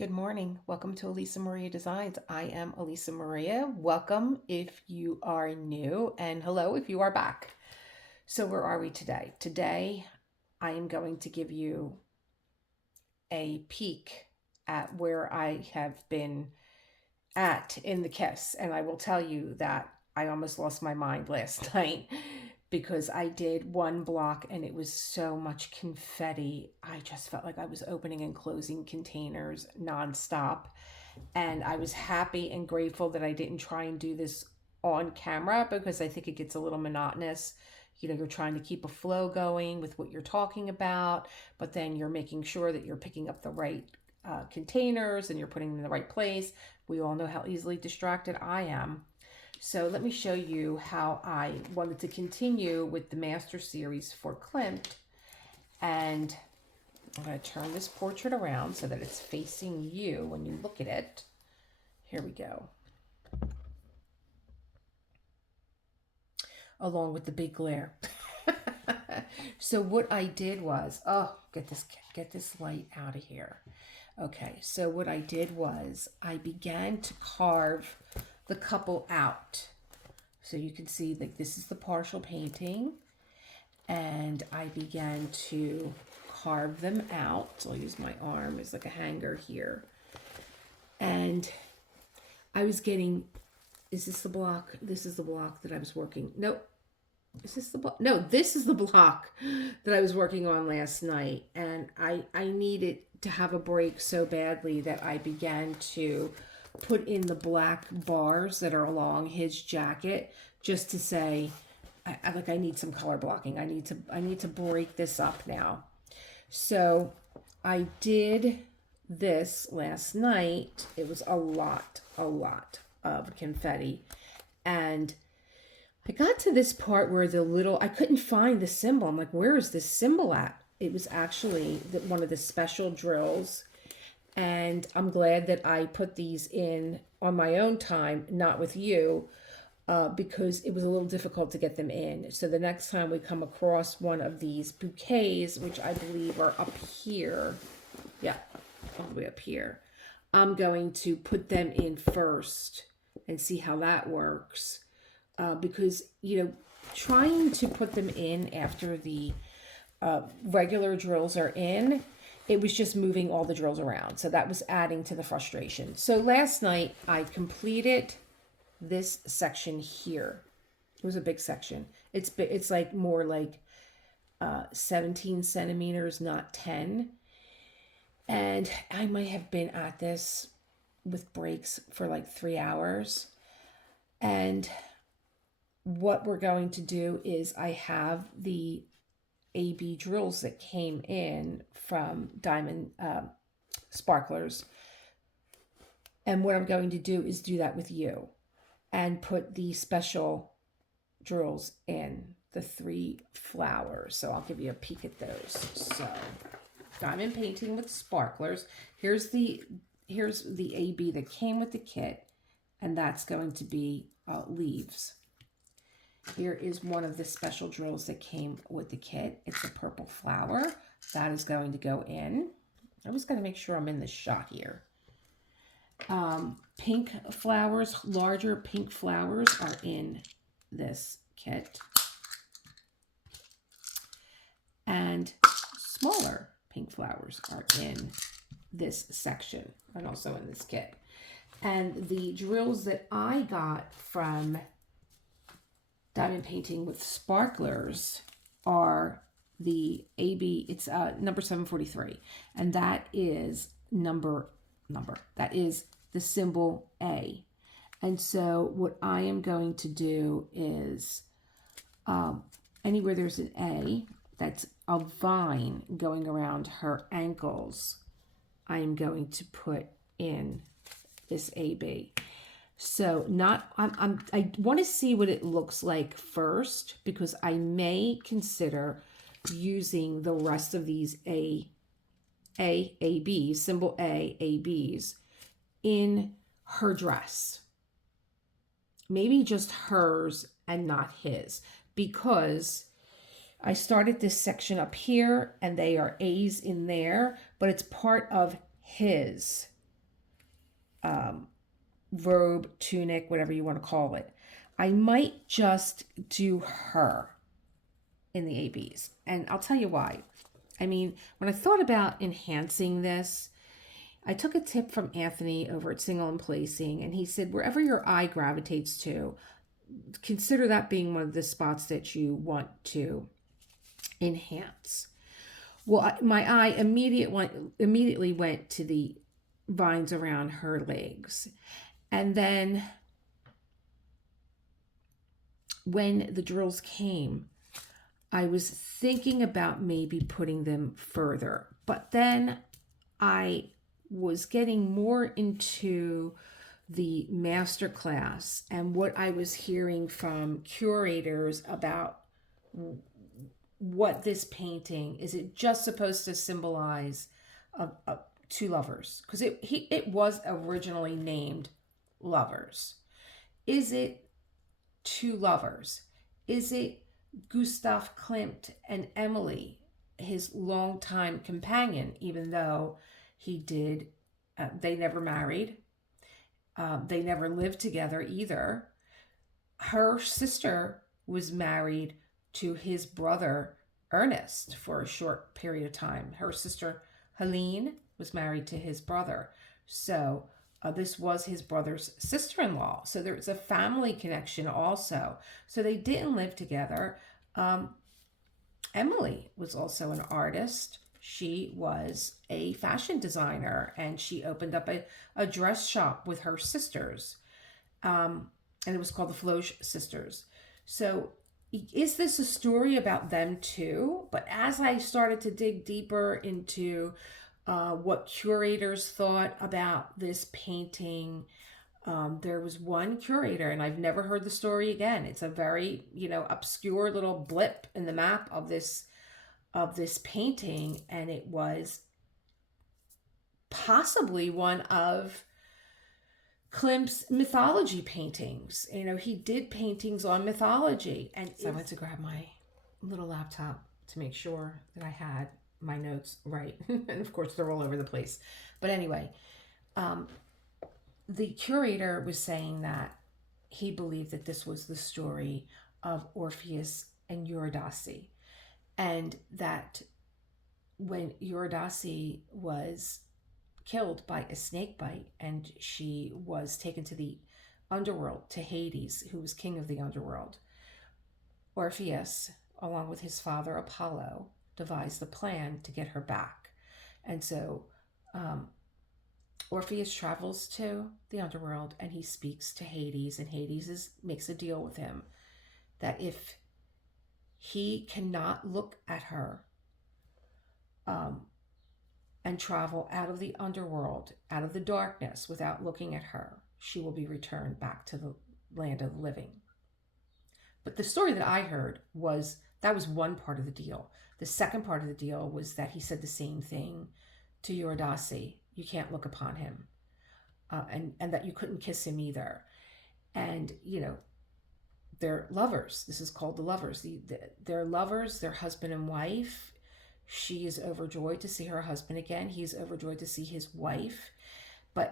Good morning. Welcome to Elisa Maria Designs. I am Elisa Maria. Welcome if you are new, and hello if you are back. So, where are we today? Today, I am going to give you a peek at where I have been at in the kiss. And I will tell you that I almost lost my mind last night because I did one block and it was so much confetti. I just felt like I was opening and closing containers nonstop. And I was happy and grateful that I didn't try and do this on camera because I think it gets a little monotonous. You're trying to keep a flow going with what you're talking about, but then you're making sure that you're picking up the right containers and you're putting them in the right place. We all know how easily distracted I am. So let me show you how I wanted to continue with the Master Series for Klimt. And I'm going to turn this portrait around so that it's facing you when you look at it. Here we go. Along with the big glare. So what I did was, get this light out of here. Okay, so what I did was I began to carve the couple out. So you can see that this is the partial painting, and I began to carve them out. So I'll use my arm as like a hanger here. And I was getting, is this the block? This is the block that I was working. Nope. Is this the block? No, this is the block that I was working on last night. And I needed to have a break so badly that I began to put in the black bars that are along his jacket just to say, I need some color blocking. I need to break this up now. So I did this last night. It was a lot of confetti. And I got to this part where I couldn't find the symbol. I'm like, where is this symbol at? It was actually one of the special drills. And I'm glad that I put these in on my own time, not with you, because it was a little difficult to get them in. So the next time we come across one of these bouquets, which I believe are up here, yeah, all the way up here, I'm going to put them in first and see how that works. Because, trying to put them in after the regular drills are in, it was just moving all the drills around. So that was adding to the frustration. So last night I completed this section here. It was a big section. It's like more like 17 centimeters, not 10. And I might have been at this with breaks for like 3 hours. And what we're going to do is I have the AB drills that came in from Diamond Sparklers. And what I'm going to do is do that with you and put the special drills in the 3 flowers. So I'll give you a peek at those. So diamond painting with sparklers. Here's the AB that came with the kit, and that's going to be leaves. Here is one of the special drills that came with the kit. It's a purple flower. That is going to go in. I was going to make sure I'm in the shot here. Pink flowers, larger pink flowers are in this kit. And smaller pink flowers are in this section and also in this kit. And the drills that I got from Diamond Painting with Sparklers are the AB, it's number 743. And that is that is the symbol A. And so what I am going to do is anywhere there's an A, that's a vine going around her ankles, I am going to put in this AB. So I want to see what it looks like first, because I may consider using the rest of these ABs, symbol A, ABs, in her dress. Maybe just hers and not his, because I started this section up here and they are A's in there, but it's part of his. um, robe, tunic, whatever you want to call it. I might just do her in the ABs. And I'll tell you why. I mean, when I thought about enhancing this, I took a tip from Anthony over at Single and Placing, and he said, wherever your eye gravitates to, consider that being one of the spots that you want to enhance. Well, my eye immediately went to the vines around her legs. And then when the drills came, I was thinking about maybe putting them further. But then I was getting more into the masterclass and what I was hearing from curators about what this painting is. It just supposed to symbolize two lovers? Because it was originally named Lovers. Is it two lovers? Is it Gustav Klimt and Emily, his longtime companion, even though he did, they never married. They never lived together either. Her sister was married to his brother, Ernest, for a short period of time. Her sister, Helene, was married to his brother. So this was his brother's sister-in-law. So there was a family connection also. So they didn't live together. Emily was also an artist. She was a fashion designer, and she opened up a dress shop with her sisters. And it was called the Floch Sisters. So is this a story about them too? But as I started to dig deeper into what curators thought about this painting, there was one curator, and I've never heard the story again. It's a very, obscure little blip in the map of this painting, and it was possibly one of Klimt's mythology paintings. He did paintings on mythology, and so I went to grab my little laptop to make sure that I had my notes right. And of course they're all over the place. But anyway, the curator was saying that he believed that this was the story of Orpheus and Eurydice, and that when Eurydice was killed by a snake bite and she was taken to the underworld, to Hades, who was king of the underworld, Orpheus, along with his father Apollo, devised the plan to get her back. And so Orpheus travels to the underworld and he speaks to Hades, and Hades makes a deal with him that if he cannot look at her and travel out of the underworld, out of the darkness, without looking at her, she will be returned back to the land of the living. But the story that I heard was that was one part of the deal. The second part of the deal was that he said the same thing to Eurydice. You can't look upon him. And that you couldn't kiss him either. And, they're lovers. This is called the lovers. They're lovers. They're husband and wife. She is overjoyed to see her husband again. He's overjoyed to see his wife.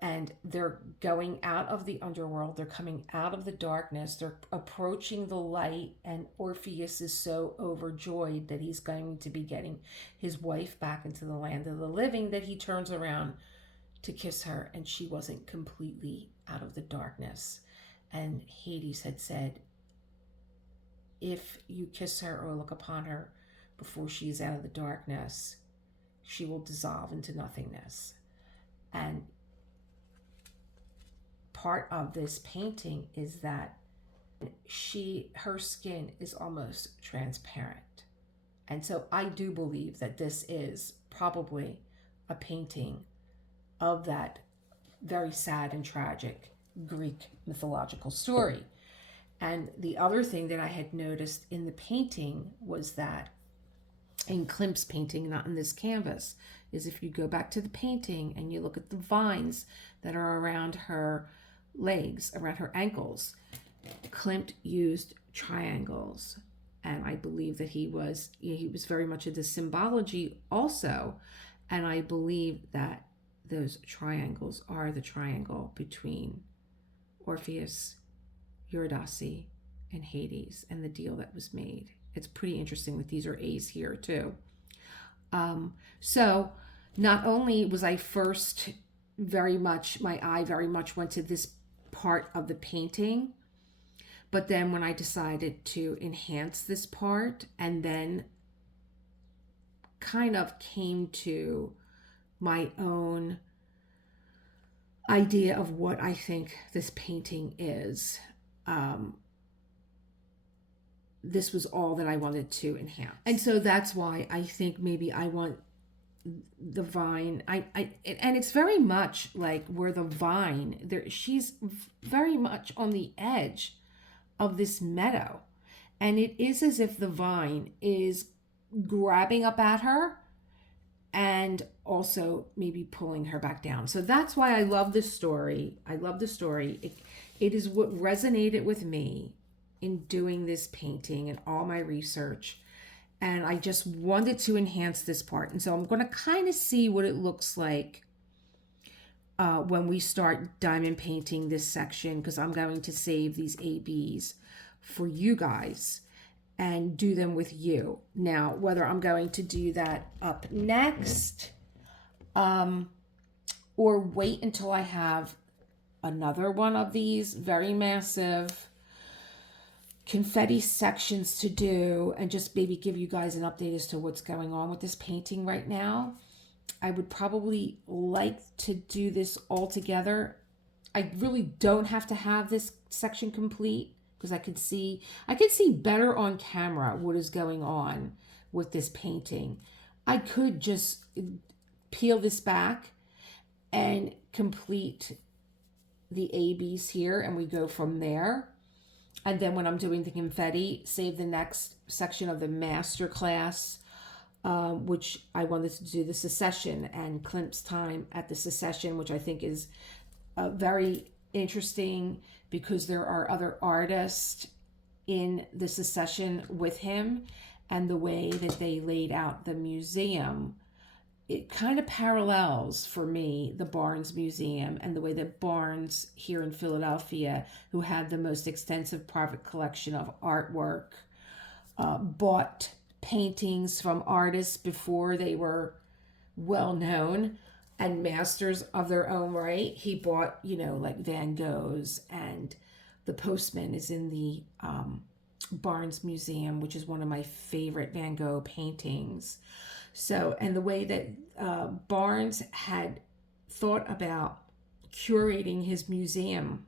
And they're going out of the underworld. They're coming out of the darkness. They're approaching the light. And Orpheus is so overjoyed that he's going to be getting his wife back into the land of the living that he turns around to kiss her. And she wasn't completely out of the darkness. And Hades had said, if you kiss her or look upon her before she is out of the darkness, she will dissolve into nothingness. And part of this painting is that her skin is almost transparent. And so I do believe that this is probably a painting of that very sad and tragic Greek mythological story. And the other thing that I had noticed in the painting was that in Klimt's painting, not in this canvas, is if you go back to the painting and you look at the vines that are around her legs, around her ankles, Klimt used triangles. And I believe that he was very much into symbology also. And I believe that those triangles are the triangle between Orpheus, Eurydice, and Hades, and the deal that was made. It's pretty interesting that these are A's here too. So not only was I first my eye very much went to this part of the painting, but then when I decided to enhance this part and then kind of came to my own idea of what I think this painting is, this was all that I wanted to enhance. And so that's why I think maybe I want the vine, and it's very much like where the vine there, she's very much on the edge of this meadow, and it is as if the vine is grabbing up at her and also maybe pulling her back down. So that's why I love this story. I love the story. It is what resonated with me in doing this painting and all my research. And I just wanted to enhance this part. And so I'm going to kind of see what it looks like when we start diamond painting this section, because I'm going to save these ABs for you guys and do them with you. Now, whether I'm going to do that up next or wait until I have another one of these very massive confetti sections to do and just maybe give you guys an update as to what's going on with this painting right now. I would probably like to do this all together. I really don't have to have this section complete because I could see better on camera what is going on with this painting. I could just peel this back and complete the ABs here and we go from there. And then when I'm doing the confetti, save the next section of the masterclass, which I wanted to do the secession and Klimt's time at the secession, which I think is very interesting because there are other artists in the secession with him, and the way that they laid out the museum, it kind of parallels for me the Barnes Museum and the way that Barnes here in Philadelphia, who had the most extensive private collection of artwork, bought paintings from artists before they were well known and masters of their own right. He bought, like Van Gogh's, and The Postman is in the Barnes Museum, which is one of my favorite Van Gogh paintings. So, and the way that Barnes had thought about curating his museum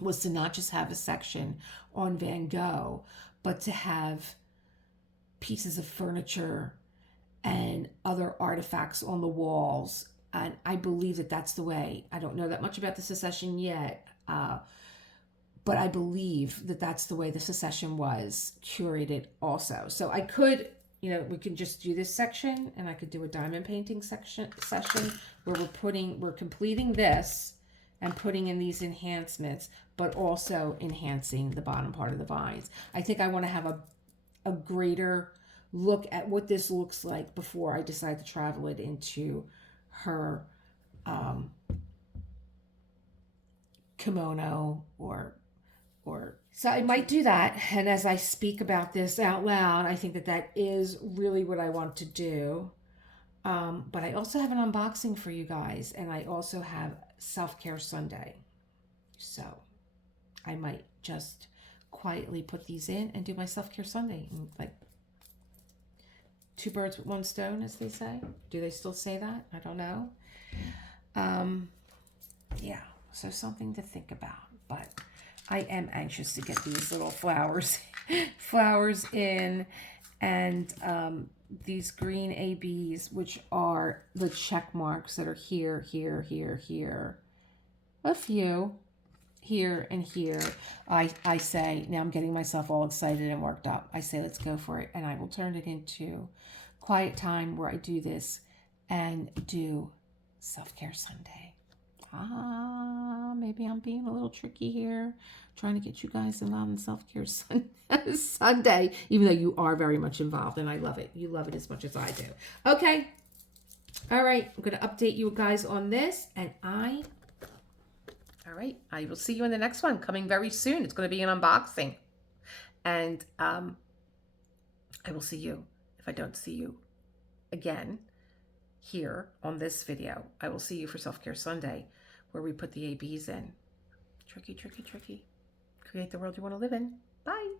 was to not just have a section on Van Gogh, but to have pieces of furniture and other artifacts on the walls. And I believe that that's the way. I don't know that much about the secession yet, but I believe that that's the way the secession was curated also. So I could, we could just do this section, and I could do a diamond painting session where we're completing this and putting in these enhancements, but also enhancing the bottom part of the vines. I think I want to have a greater look at what this looks like before I decide to travel it into her kimono or so I might do that. And as I speak about this out loud, I think that is really what I want to do. But I also have an unboxing for you guys, and I also have Self-Care Sunday. So I might just quietly put these in and do my Self-Care Sunday. Like 2 birds with 1 stone, as they say. Do they still say that? I don't know. Yeah, so something to think about. But I am anxious to get these little flowers in, and these green ABs, which are the check marks that are here, here, here, here, a few here and here. I say, now I'm getting myself all excited and worked up. I say, let's go for it. And I will turn it into quiet time where I do this and do Self-Care Sunday. Maybe I'm being a little tricky here, trying to get you guys involved in Self-Care Sunday, even though you are very much involved, and I love it. You love it as much as I do. Okay, All right, I'm going to update you guys on this, and all right, I will see you in the next one coming very soon. It's going to be an unboxing, and I will see you if I don't see you again here on this video. I will see you for Self-Care Sunday, where we put the ABs in. Tricky, tricky, tricky. Create the world you want to live in. Bye.